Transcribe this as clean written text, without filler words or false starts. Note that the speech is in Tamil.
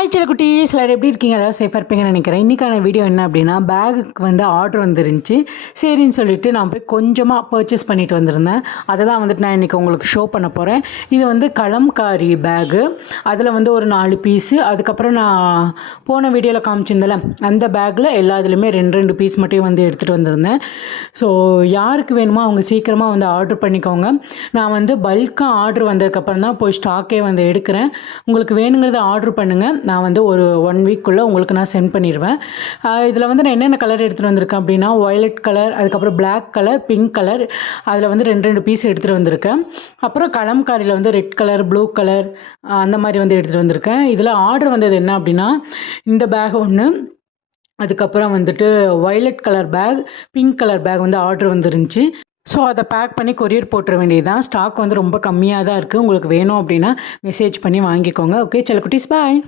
ஹாய் செல்லக்குட்டீஸ், எல்லாரும் எப்படி இருக்கீங்க? எல்லோரும் சேஃபாக இருப்பீங்கன்னு நினைக்கிறேன். இன்றைக்கான வீடியோ என்ன அப்படின்னா, பேகுக்கு வந்து ஆர்டர் வந்துருந்துச்சு. சரின்னு சொல்லிட்டு நான் போய் கொஞ்சமாக பர்ச்சேஸ் பண்ணிட்டு வந்திருந்தேன். அதை தான் வந்துட்டு நான் இன்றைக்கி உங்களுக்கு ஷோ பண்ண போகிறேன். இது வந்து கலம்காரி பேகு. அதில் வந்து ஒரு 4 பீஸு. அதுக்கப்புறம் நான் போன வீடியோவில் காமிச்சிருந்தேன்ல, அந்த பேக்கில் எல்லாத்துலேயுமே 2 பீஸ் மட்டும் வந்து எடுத்துகிட்டு வந்திருந்தேன். ஸோ யாருக்கு வேணுமோ அவங்க சீக்கிரமாக வந்து ஆர்டர் பண்ணிக்கோங்க. நான் வந்து பல்காக ஆர்டர் வந்ததுக்கப்புறம் தான் போய் ஸ்டாக்கே வந்து எடுக்கிறேன். உங்களுக்கு வேணுங்கிறத ஆர்டர் பண்ணுங்கள். நான் வந்து ஒரு 1 வீக்குள்ளே உங்களுக்கு நான் சென்ட் பண்ணிடுவேன். இதில் வந்து நான் என்னென்ன கலர் எடுத்துகிட்டு வந்திருக்கேன் அப்படின்னா, வயலட் கலர், அதுக்கப்புறம் பிளாக் கலர், பிங்க் கலர், அதில் வந்து 2 பீஸ் எடுத்துகிட்டு வந்திருக்கேன். அப்புறம் கலம்காரியில் வந்து ரெட் கலர், ப்ளூ கலர், அந்த மாதிரி வந்து எடுத்துகிட்டு வந்திருக்கேன். இதில் ஆர்டர் வந்தது என்ன அப்படின்னா, இந்த பேக் ஒன்று, அதுக்கப்புறம் வந்துட்டு violet colour bag, pink colour bag வந்து ஆர்டர் வந்துருந்துச்சு. ஸோ அதை பேக் பண்ணி கொரியர் போட்டுற வேண்டியது தான். ஸ்டாக் வந்து ரொம்ப கம்மியாக தான் இருக்குது. உங்களுக்கு வேணும் அப்படின்னா மெசேஜ் பண்ணி வாங்கிக்கோங்க. ஓகே செல்லக்குட்டீஸ், பாய்.